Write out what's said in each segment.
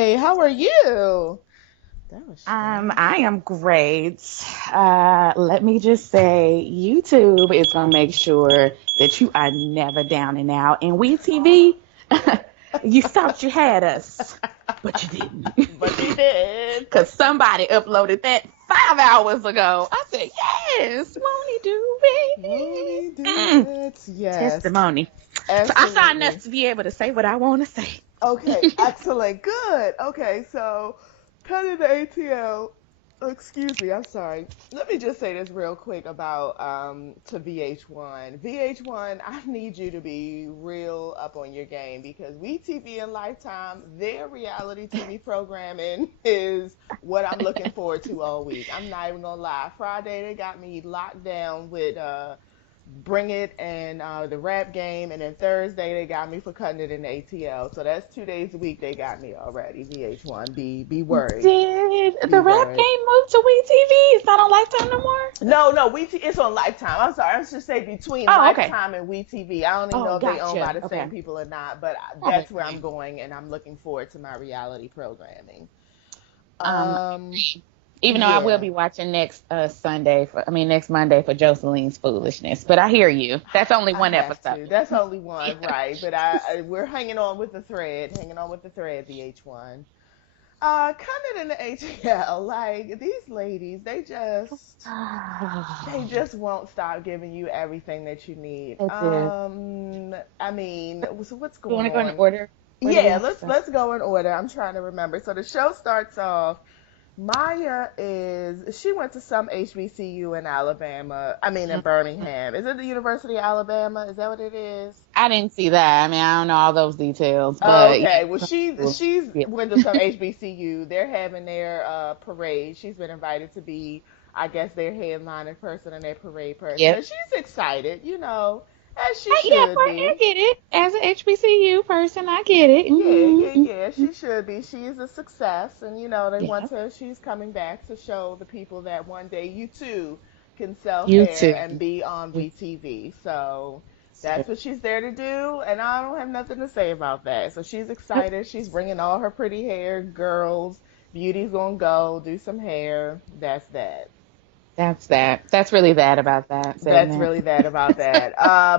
Hey, how are you? That was I strange. am great. Let me just say, YouTube is gonna make sure that you are never down and out. And we TV, you thought you had us, but you didn't, But you did. because somebody uploaded that 5 hours ago. I said, yes, won't he do Won't it? he do it? Yes, Testimony. So I signed up absolutely. to be able to say what I want to say. Okay, excellent. Good. Okay, so cutting the ATL. Excuse me, I'm sorry. Let me just say this real quick about to VH1. VH1, I need you to be real up on your game because WeTV and Lifetime, their reality TV programming is what I'm looking forward to all week. I'm not even gonna lie. Friday they got me locked down with Bring It and the rap game, and then Thursday they got me for cutting it in the ATL. So that's 2 days a week they got me already. VH1, be worried, Did be the rap worried. game move to WeTV? It's not on Lifetime no more? No, no, it's on Lifetime. I'm sorry, I should say between Oh, okay. Lifetime and WeTV. I don't even Oh, know if they owned by gotcha. the Okay. same people or not, but that's where I'm Probably. going, and I'm looking forward to my reality programming. I Um, agree. Even though I will yeah, be watching next next Monday for Joseline's foolishness. But I hear you. That's only I one have episode. to. That's only one, Yeah. right? But we're hanging on with the thread, VH1. Kind of in the ATL, like these ladies, they just won't stop giving you everything that you need. That's it. I mean, so what's You want going to go in on? order for Yeah, these? let's go in order. I'm trying to remember. So the show starts off. Maya is she went to some HBCU in Alabama. I mean in Mhm. Birmingham. Is it the University of Alabama? Is that what it is? I didn't see that. I mean, I don't know all those details, Oh, but okay. yeah. Well, Cool. she's Yeah. went to some HBCU. They're having their parade. She's been invited to be, I guess, their headliner person and their parade person. Yep. And she's excited, as she Yeah, should I be. get it. As an HBCU person, I get it. Yeah, yeah, Mm-hmm. yeah. She should be. She is a success, and they want Yeah. to. She's coming back to show the people that one day you too can sell You hair too. and be on You VTV. So too. that's what she's there to do, and I don't have nothing to say about that. So she's excited. She's bringing all her pretty hair. Girls, beauty's gonna go do some hair. That's that. That's that. That's really that about that That's segment. really that about that.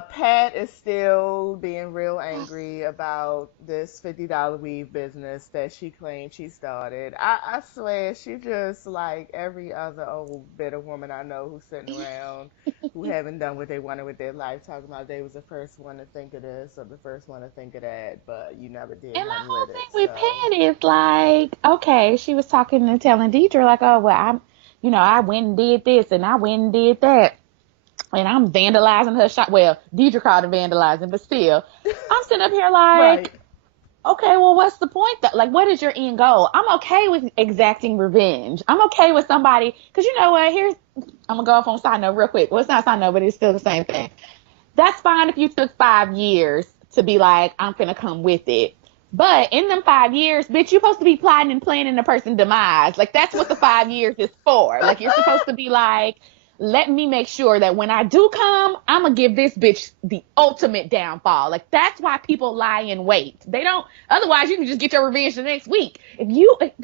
Pat is still being real angry about this $50 weave business that she claimed she started. I swear she just like every other old bitter woman I know who's sitting around who haven't done what they wanted with their life, talking about they was the first one to think of this or the first one to think of that, but you never did And my nothing whole with thing it. with So Pat is like, okay, she was talking and telling Deidre like, oh well, I went and did this and I went and did that, and I'm vandalizing her shop. Well, Deidre called it vandalizing, but still, I'm sitting up here right. like, okay, well, what's the point? That like, what is your end goal? I'm okay with exacting revenge. I'm okay with somebody, because you know what? I'm gonna go off on a side note real quick. Well, it's not a side note, but it's still the same thing. That's fine if you took 5 years to be like, I'm gonna come with it. But in them 5 years, bitch, you're supposed to be plotting and planning a person's demise. Like that's what the 5 years is for. Like you're supposed to be like, let me make sure that when I do come, I'm gonna give this bitch the ultimate downfall. Like that's why people lie in wait. They don't. Otherwise, you can just get your revenge the next week.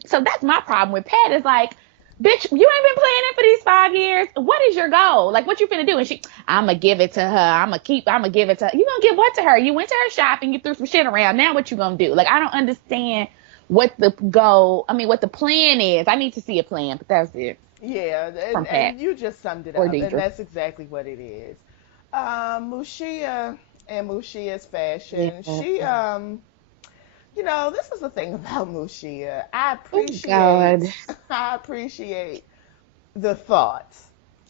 So that's my problem with Pat. Is like, bitch, you ain't been planning for these 5 years. What is your goal? Like, what you finna do? And I'ma give it to her. I'ma give it to her. You gonna give what to her? You went to her shop and you threw some shit around. Now what you gonna do? Like, I don't understand what the plan is. I need to see a plan, but that's it Yeah, from Pat and you just summed it or up, and Deidre. that's exactly what it is. Mushia and Mushia's Yeah. fashion. This is the thing about Mushia. Oh God. I appreciate the thought.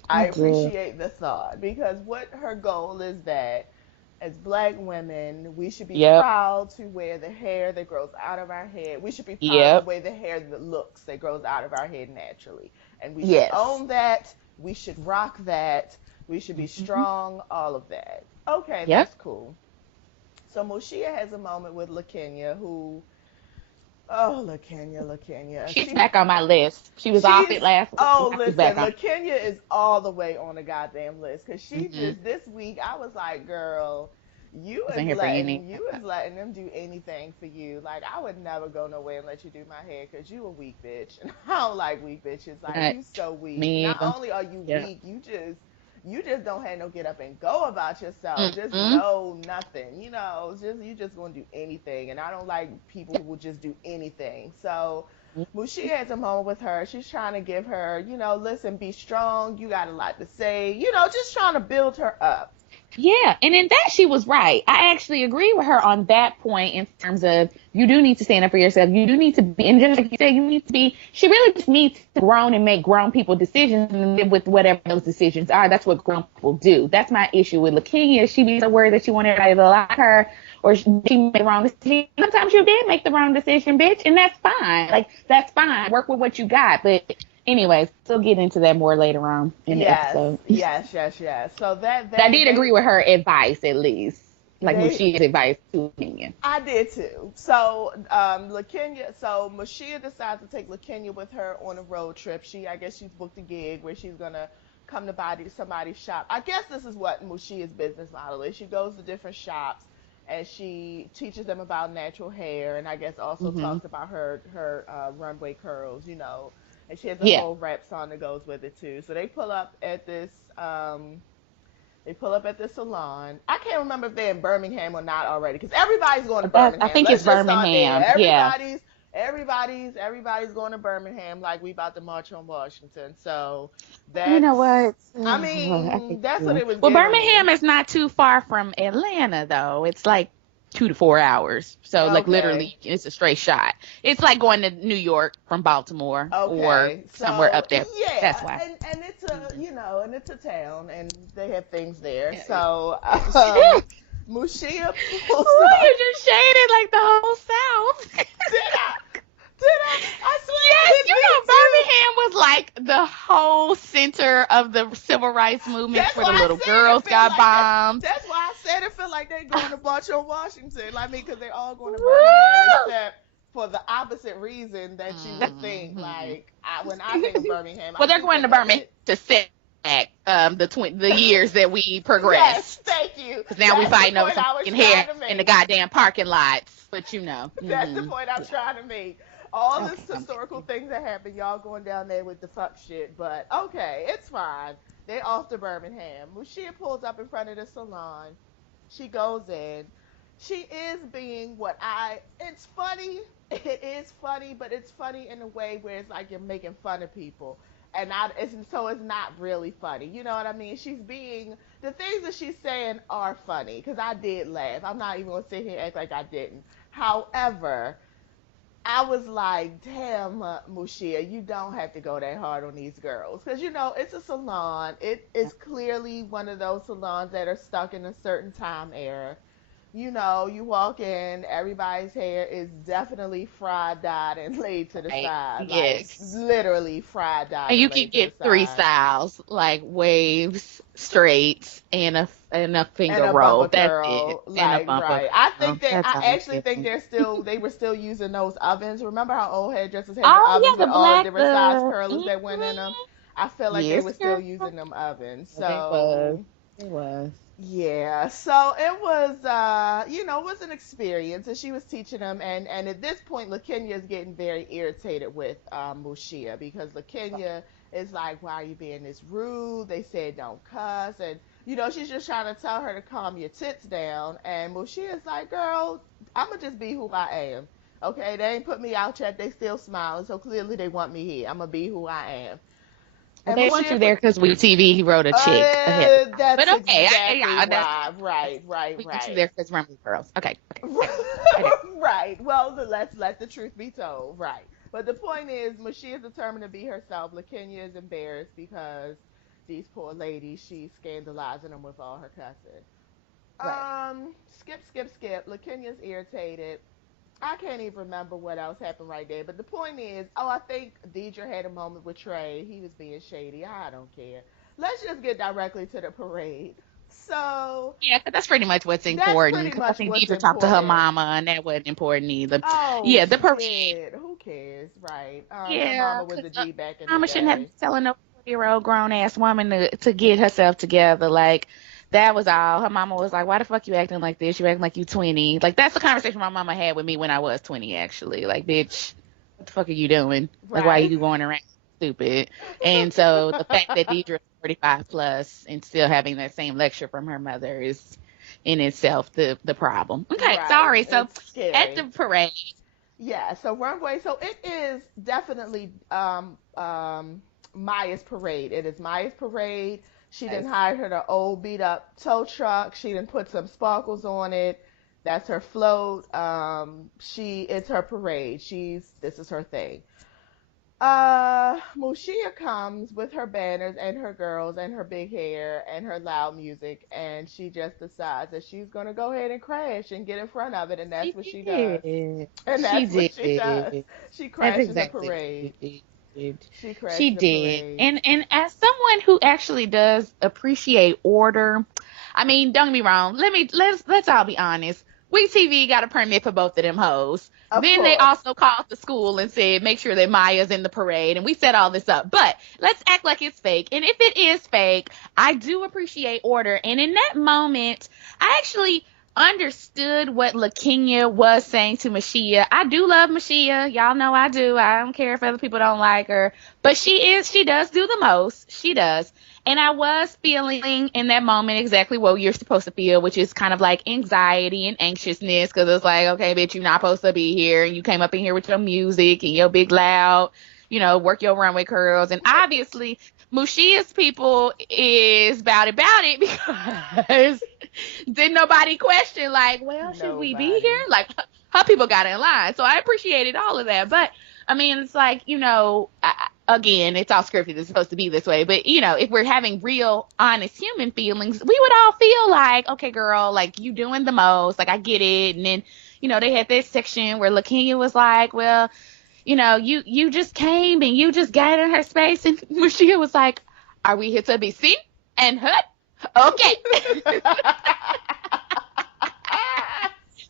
I I do. appreciate the thought because what her goal is that as black women, we should be Yep. proud to wear the hair that grows out of our head. We should be proud of the Yep. way the hair that looks that grows out of our head naturally. And we should Yes. own that. We should rock that. We should be Hmm. strong, all of that. Okay, Yep. that's cool. So Moshia has a moment with LaKenya who, oh, LaKenya. She's back on my list. She was off it last week. Oh, Now she's back listen, on. LaKenya is all the way on the goddamn list because she Hmm. just, this week, I was like, girl, You I is wasn't here for any. letting them do anything for you. Like I would never go nowhere and let you do my hair because you a weak bitch, and I don't like weak bitches. Like Not you so weak. me Not either. only are you Yeah. weak, you just don't have no get up and go about yourself. Just Mm-hmm. no nothing. Just you just gonna do anything, and I don't like people who will just do anything. So. Mushi has a moment with her. She's trying to give her, listen, be strong. You got a lot to say. Just trying to build her up. Yeah, and in that she was right. I actually agree with her on that point in terms of you do need to stand up for yourself. You do need to be, and just like you said, you need to be. She really just needs to grown and make grown people decisions and live with whatever those decisions are. That's what grown people do. That's my issue with LaKenya. She be so worried that she wanted everybody to like her, or she made the wrong decision. Sometimes you did make the wrong decision, bitch, and that's fine. Like that's fine. Work with what you got, but. Anyways, we'll get into that more later on in the Yes, episode. yes, yes, yes. So that But I they did they agree with her advice, at least. Like they Mushia's advice to Kenya. I did too. So Mashia decides to take LaKenya with her on a road trip. I guess she's booked a gig where she's gonna come to somebody's shop. I guess this is what Mushia's business model is. She goes to different shops and she teaches them about natural hair, and I guess also Hmm. talks about her runway curls. And she has a Yeah. whole rap song that goes with it too. So they pull up at the salon. I can't remember if they're in Birmingham or not already, because everybody's going to I Birmingham. think it's Let's just start there. Birmingham. Yeah. Everybody's going to Birmingham like we about to march on Washington. So You know that's, what? I I hate mean, that's what you. it was Well, giving me. Birmingham is not too far from Atlanta, though. It's like 2 to 4 hours. So, like, Okay, literally, it's a straight shot. It's like going to New York from Baltimore or okay. somewhere So up there. That's yeah, why. and it's a and it's a town, and they have things there. Yeah. So Ooh, Mushia pulls up. you just shaded like the whole South. Did I? Did I? I swear I Yes, did you me know, too. Birmingham was like the whole center of the civil rights movement That's where why the I little said it girls feel got like that. bombed. That's why I said it feel like they're going to march on Washington. I mean, because they're all going to Birmingham, Woo! except for the opposite reason that you would think. Mhm. Like, when I think of Birmingham, I Well, they're do going to think of Birmingham it. to set back the years that we Yes, progressed. thank you. Because now we That's the fighting over point some I was fucking hair trying to in the make. goddamn parking lots. But you know. That's the Hmm. point I'm Yeah. trying to make. All this Okay. historical things that happen, y'all going down there with the fuck shit, but okay, it's fine. They off to Birmingham. Mushia pulls up in front of the salon. She goes in. She is being what I. It's funny. It is funny, but it's funny in a way where it's like you're making fun of people, and it's not really funny. You know what I mean? The things that she's saying are funny because I did laugh. I'm not even gonna sit here and act like I didn't. However, I was like, damn, Mushia, you don't have to go that hard on these girls. Because, it's a salon. It is clearly one of those salons that are stuck in a certain time era. You walk in, everybody's hair is definitely fried, dyed, and laid to the Right. side. Like, Yes. literally fried, dyed, And and you can laid to the get three side. styles, like waves, straights, and a And finger a roll. bumper That's it. curl, And a like bumper right. curl. That's I all I'm actually think getting. they were still using those ovens. Remember how old hairdressers had the Oh ovens yeah, with the all the black different size the curlers that went in them? mhm. I feel like they Yes, were still girl. using them ovens. They was. So It was. yeah, so it was it was an experience, and she was teaching them, and at this point, LaKenya is getting very irritated with Mushia because LaKenya is like, "Why are you being this rude?" They said don't cuss, and she's just trying to tell her to calm your tits down, and Mushia is like, "Girl, I'ma just be who I am." Okay, they ain't put me out yet. They still smiling, so clearly they want me here. I'm gonna be who I am. Well, And they want you Mushia there because we TV wrote a chick ahead of time. But That's okay, exactly yeah, why. Right, right, we want you right. there because Runway Girls. Okay, okay, I get it. Right. Well, let's let the truth be told. Right. But the point is, Mashia is determined to be herself. LaKenya is embarrassed because these poor ladies, she's scandalizing them with all her cussing. Right. Skip. LaKenya's irritated. I can't even remember what else happened right there. But the point is, I think Deidre had a moment with Trey. He was being shady. I don't care. Let's just get directly to the parade. So Yeah, 'cause that's pretty much what's that's important. pretty Because I much think what's Deidre talked to her important. mama, and that wasn't important either. Oh, Yeah, the she parade. did. Who cares, right? Her Yeah, mama was a because G back in the mama shouldn't have day. been telling no 40-year-old grown ass woman to get herself together. Like, That was all. Her mama was like, "Why the fuck you acting like this? You acting like you 20." Like that's the conversation my mama had with me when I was 20. Actually, like, bitch, what the fuck are you doing? Like, why are Right. you going around stupid? And so the fact that Deidre's 45 plus and still having that same lecture from her mother is in itself the problem. Okay, Right. sorry. So It's at the scary. parade, Yeah, so runway, so it is definitely Maya's parade. It is Maya's parade. She didn't yes, hire her the old beat up tow truck. She didn't put some sparkles on it. That's her float. It's her parade. This is her thing. Mushia comes with her banners and her girls and her big hair and her loud music, and she just decides that she's gonna go ahead and crash and get in front of it, and that's she what she does. did. And She that's what she does. did. She That's crashes a exactly what parade. she did. She She crashes a did. parade. And as someone who actually does appreciate order, I mean, don't get me wrong. Let's all be honest. We TV got a permit for both of them hoes. Of Then they course. also called the school and said, make sure that Maya's in the parade. And we set all this up. But let's act like it's fake. And if it is fake, I do appreciate order. And in that moment, I actually understood what LaKenya was saying to Mashia. I do love Mashia. Y'all know I do. I don't care if other people don't like her. But she does do the most. She does. And I was feeling in that moment exactly what you're supposed to feel, which is kind of like anxiety and anxiousness. Cause it's like, okay, bitch, you're not supposed to be here. And you came up in here with your music and your big loud, work your runway curls. And obviously Mushia's people is about it because didn't nobody question, like, well, should we be here? Nobody. Like, her people got in line. So I appreciated all of that. But I mean, it's like, again, it's all scripted. It's supposed to be this way. But, if we're having real, honest human feelings, we would all feel like, okay, girl, like, you doing the most. Like, I get it. And then, they had this section where LaKenya was like, well, you just came and you just got in her space. And Rashia was like, are we here to be seen and heard? Okay.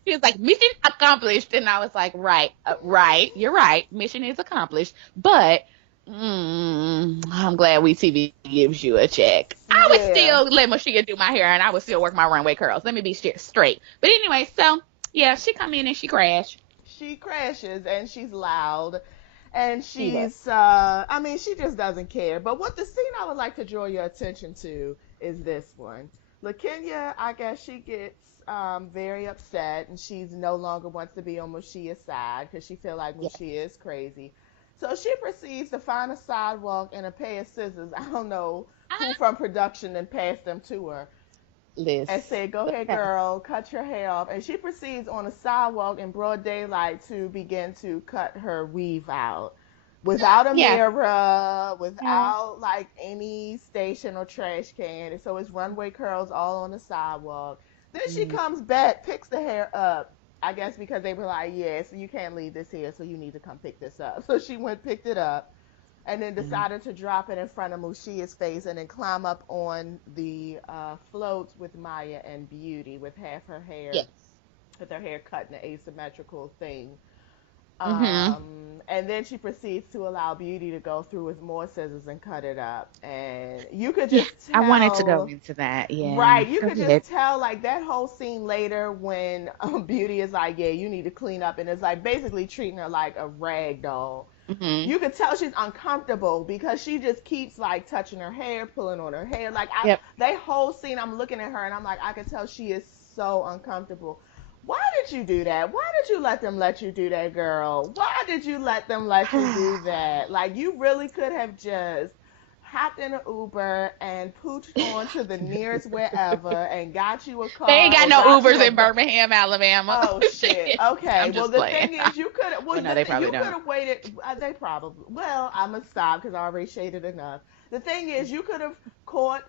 He was like, mission accomplished. And I was like, right, right. You're right. Mission is accomplished. But I'm glad WeTV gives you a check. I would Yeah. still let Mashia do my hair and I would still work my runway curls. Let me be straight. But anyway, so yeah, she come in and she crashed. She crashes and she's loud and She was. I mean, she just doesn't care. But what the scene I would like to draw your attention to is this one. LaKenya, I guess she gets very upset and she's no longer wants to be on Mushia's side because she feel like Yeah. Mushia is crazy. So she proceeds to find a sidewalk and a pair of scissors. I don't know who Uh-huh. from production and passed them to her and Liz. said, "Go ahead, Okay. girl, cut your hair off." And she proceeds on a sidewalk in broad daylight to begin to cut her weave out without a Yeah. mirror, Yeah. without like any station or trash can. And so it's runway curls all on the sidewalk. Then she Mm-hmm. comes back, picks the hair up. I guess because they were like, "Yeah, so you can't leave this here, so you need to come pick this up." So she went, picked it up, and then decided to drop it in front of Mushia's face and then climb up on the float with Maya and Beauty with half her hair, Yes. with her hair cut in an asymmetrical thing. Mm-hmm. And then she proceeds to allow Beauty to go through with more scissors and cut it up. And you could Yeah. just I wanted to go tell, into that. Yeah. right, you Go could just ahead. tell like that whole scene later when Beauty is like, yeah, you need to clean up. And it's like basically treating her like a rag doll. Mm-hmm. You could tell she's uncomfortable because she just keeps like touching her hair, pulling on her hair. Like Yep. that whole scene, I'm looking at her and I'm like, I could tell she is so uncomfortable. Why did you do that? Why did you let them let you do that, girl? Why did you let them let you do that? Like you really could have just hopped in an Uber and pooched on to the nearest wherever and got you a They ain't car got or no got you Ubers a in Birmingham, Alabama. Oh shit. Shit. Okay. I'm Well, just the playing. thing is, you could. Oh Well, no, they probably you could don't. have waited. They probably. Well, I'm gonna stop because I already shaded enough. The thing is, you could have caught.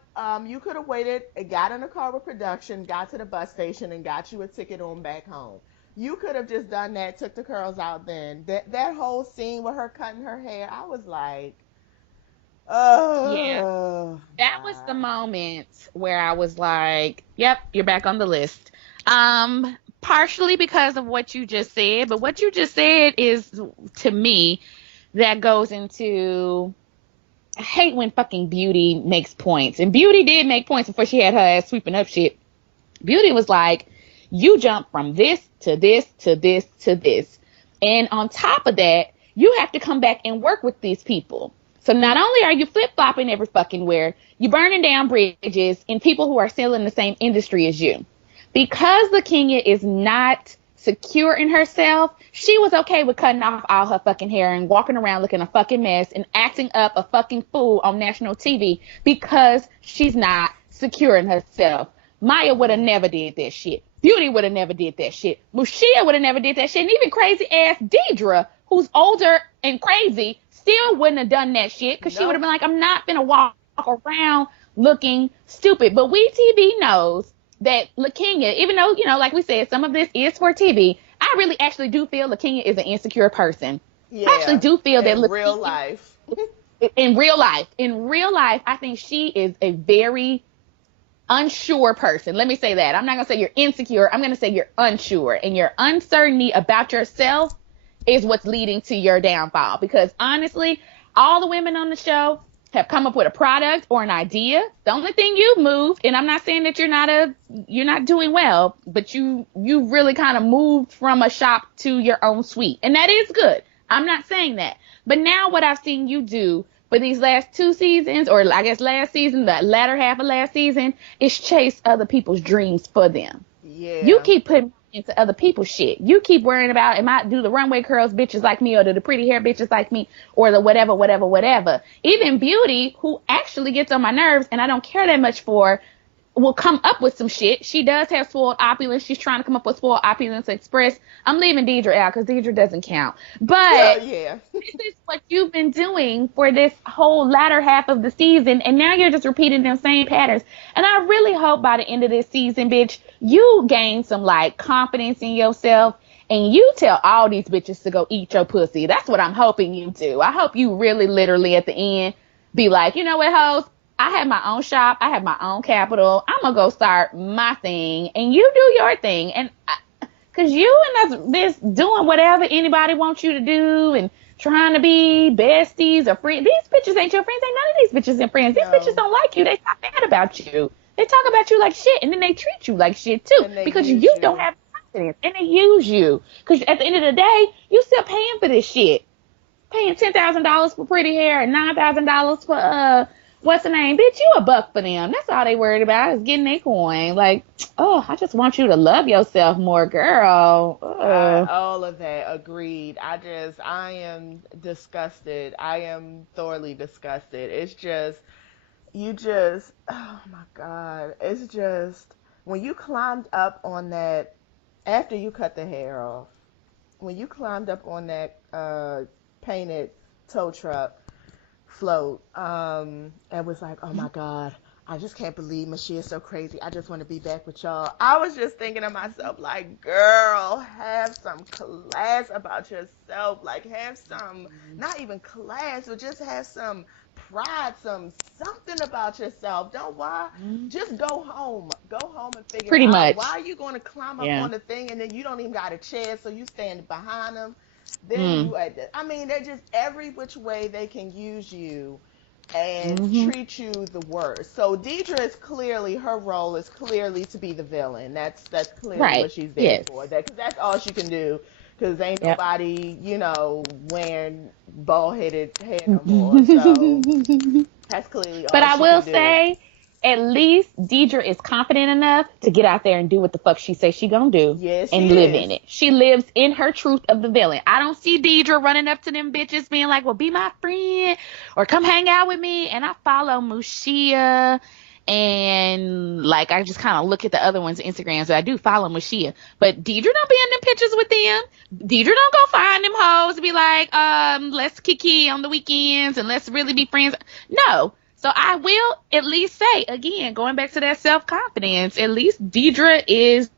You could have waited. Got in a car with production, got to the bus station, and got you a ticket on back home. You could have just done that. Took the curls out. Then that whole scene with her cutting her hair, I was like, Yeah. oh That was the god. moment where I was like, "Yep, you're back on the list." Partially because of what you just said, but what you just said is to me that goes into I hate when fucking Beauty makes points. And Beauty did make points before she had her ass sweeping up shit. Beauty was like, you jump from this to this to this to this. And on top of that, you have to come back and work with these people. So not only are you flip-flopping every fucking where, you burning down bridges and people who are still in the same industry as you. Because LaKenya is not secure in herself, she was okay with cutting off all her fucking hair and walking around looking a fucking mess and acting up a fucking fool on national TV because she's not secure in herself. Maya would have never did that shit. Beauty would have never did that shit. Mushia would have never did that shit. And even crazy ass Deidre, who's older and crazy, still wouldn't have done that shit because she would have been like, I'm not gonna walk around looking stupid. But WeTV knows that LaKenya, even though, you know, like we said, some of this is for TV, I really actually do feel LaKenya is an insecure person. Yeah, I actually do feel that in real life. in real life, I think she is a very unsure person. Let me say that. I'm not going to say you're insecure. I'm going to say you're unsure. And your uncertainty about yourself is what's leading to your downfall. Because honestly, all the women on the show have come up with a product or an idea. The only thing you've moved, and I'm not saying that you're not doing well, but you really kind of moved from a shop to your own suite. And that is good. I'm not saying that. But now what I've seen you do for these last 2 seasons, or I guess last season, the latter half of last season, is chase other people's dreams for them. Yeah. You keep putting into other people's shit. You keep worrying about, am I do the runway curls bitches like me, or do the pretty hair bitches like me, or the whatever. Even Beauty, who actually gets on my nerves and I don't care that much for, will come up with some shit. She does have spoiled opulence. She's trying to come up with spoiled opulence express. I'm leaving Deidre out because Deidre doesn't count. But yeah. This is what you've been doing for this whole latter half of the season, and now you're just repeating them same patterns. And I really hope by the end of this season, bitch, you gain some like confidence in yourself and you tell all these bitches to go eat your pussy. That's what I'm hoping you do. I hope you really literally at the end be like, you know what, hoes? I have my own shop. I have my own capital. I'm going to go start my thing and you do your thing. And because you and this doing whatever anybody wants you to do and trying to be besties or friends. These bitches ain't your friends. Ain't none of these bitches and friends. These bitches don't like you. They talk bad about you. They talk about you like shit, and then they treat you like shit too because you don't have confidence, and they use you. Because at the end of the day, you still paying for this shit. Paying $10,000 for pretty hair and $9,000 for what's the name? Bitch, you a buck for them. That's all they worried about is getting their coin. Like, oh, I just want you to love yourself more, girl. All of that, agreed. I am disgusted. I am thoroughly disgusted. It's just, oh my God. It's just, when you climbed up on that, after you cut the hair off, when you climbed up on that painted tow truck float, and was like, oh my God, I just can't believe Mashia's so crazy. I just want to be back with y'all. I was just thinking to myself, like, girl, have some class about yourself. Like, have some, not even class, but just have some pride, something about yourself. Don't why? Just go home. Go home and figure Pretty it out. much. Why are you going to climb up on the thing and then you don't even got a chair, so you stand behind them? Then I mean, they're just every which way they can use you and treat you the worst. So Deidre is clearly, her role is clearly to be the villain. That's clearly what she's there for. Because that's all she can do. Because ain't nobody, wearing bald-headed hair no more. So that's clearly all But I she will can do. say, at least Deidre is confident enough to get out there and do what the fuck she says she gonna do. Yes, and she live is. in it. She lives in her truth of the villain. I don't see Deidre running up to them bitches being like, well, be my friend or come hang out with me. And I follow Mushia and like I just kind of look at the other ones' Instagrams. So I do follow Mushia. But Deidre don't be in them pictures with them. Deidre don't go find them hoes to be like, let's kiki on the weekends and let's really be friends. No. So I will at least say, again, going back to that self-confidence, at least Deidre is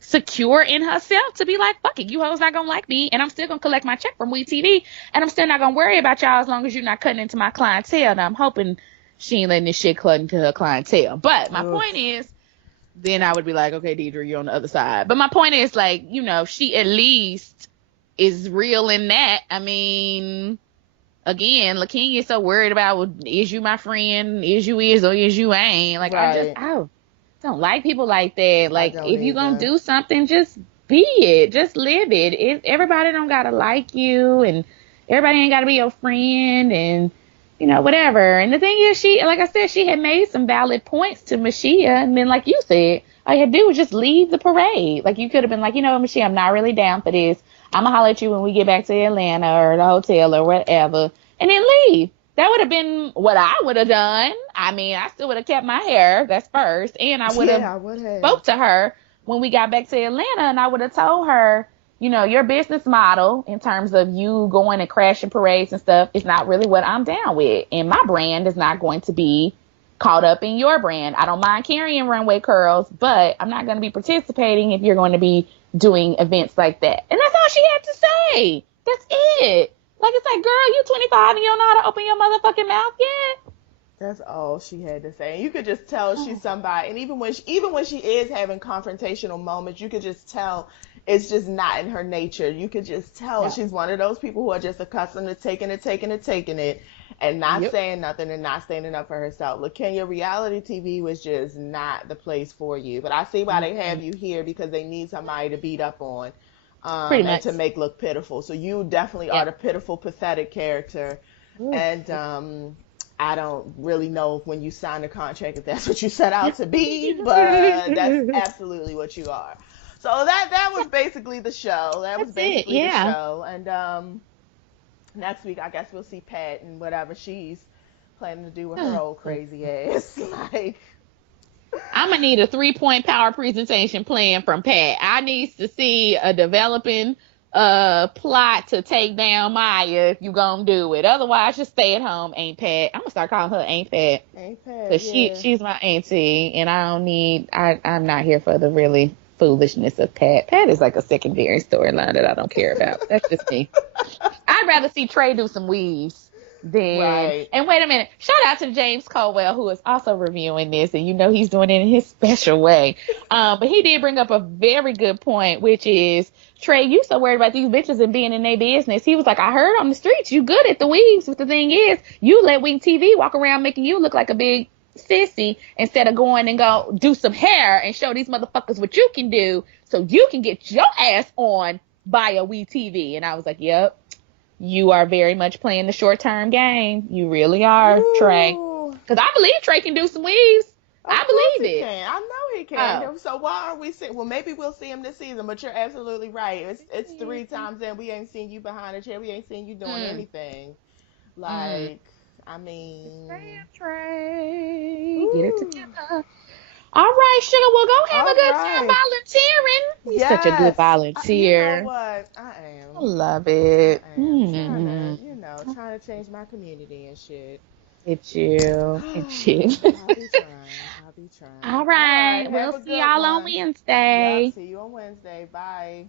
secure in herself to be like, fuck it, you hoes not gonna like me, and I'm still gonna collect my check from WeTV, and I'm still not gonna worry about y'all as long as you're not cutting into my clientele. Now I'm hoping she ain't letting this shit cut into her clientele. But my point is, then I would be like, okay, Deidre, you're on the other side. But my point is, like, she at least is real in that. I mean, again, LaKenya is so worried about, well, is you my friend? Is you is or is you ain't? Like, Right. I don't like people like that. I Like, don't if you gonna either. do something, just be it. Just live it. Everybody don't gotta like you, and everybody ain't gotta be your friend, and whatever. And the thing is, like I said, she had made some valid points to Mashia, and then like you said, all you had to do was just leave the parade. Like, you could have been like, Mashia, I'm not really down for this. I'm gonna holler at you when we get back to Atlanta or the hotel or whatever, and then leave. That would have been what I would have done. I mean, I still would have kept my hair. That's first. And I would have Yeah, I would have. spoke to her when we got back to Atlanta, and I would have told her, your business model in terms of you going and crashing parades and stuff is not really what I'm down with. And my brand is not going to be caught up in your brand. I don't mind carrying runway curls, but I'm not going to be participating if you're going to be doing events like that. And that's all she had to say. That's it. Like, it's like, girl, you 25 and you don't know how to open your motherfucking mouth yet? That's all she had to say. And you could just tell she's somebody. And even when she is having confrontational moments, you could just tell it's just not in her nature. You could just tell No. she's one of those people who are just accustomed to taking it, and not Yep. saying nothing and not standing up for herself. Look, Kenya, reality TV was just not the place for you. But I see why they have Mm-mm. you here, because they need somebody to beat up on, Pretty and much. to make look pitiful. So you definitely are Yeah. the pitiful, pathetic character. Ooh. And I don't really know when you signed the contract if that's what you set out to be, but that's absolutely what you are. So that was basically the show. That was That's it. basically the Yeah. show. And next week I guess we'll see Pat and whatever she's planning to do with her old crazy ass. Like, I'm gonna need a 3-point power presentation plan from Pat. I need to see a developing plot to take down Maya if you gonna do it. Otherwise, just stay at home, Ain't Pat. I'm gonna start calling her Ain't Pat. ain't Pat, Cause yeah. she's my auntie, and I'm not here for the really foolishness of Pat. Pat is like a secondary storyline that I don't care about. That's just me. I'd rather see Trey do some weaves than. Right. And wait a minute, shout out to James Colwell, who is also reviewing this, and he's doing it in his special way. But he did bring up a very good point, which is, Trey, you so worried about these bitches and being in their business. He was like, I heard on the streets you good at the weaves, but the thing is, you let Wing TV walk around making you look like a big sissy instead of going and go do some hair and show these motherfuckers what you can do so you can get your ass on by a Wee TV. And I was like, yep, you are very much playing the short term game. You really are, Trey. Ooh. Because I believe Trey can do some weaves. Of I course he believe it. can. I know he Oh. can. So why aren't we seeing? Well, maybe we'll see him this season. But you're absolutely right. It's 3 times in. We ain't seen you behind a chair. We ain't seen you doing Mm, anything. mm. Like, I mean, Damn, Trey. Get it ooh. together. All right, sugar. Well, go have a All good time right. volunteering. You're such a good Yes. You know volunteer. what? I am. love I it. am trying to, Mm-hmm. trying to change my community and shit. It's you. It's you. I'll be trying. I'll be All trying. All right. right. We'll Have a see good y'all on one. Yep. Wednesday. See you on Wednesday. Bye.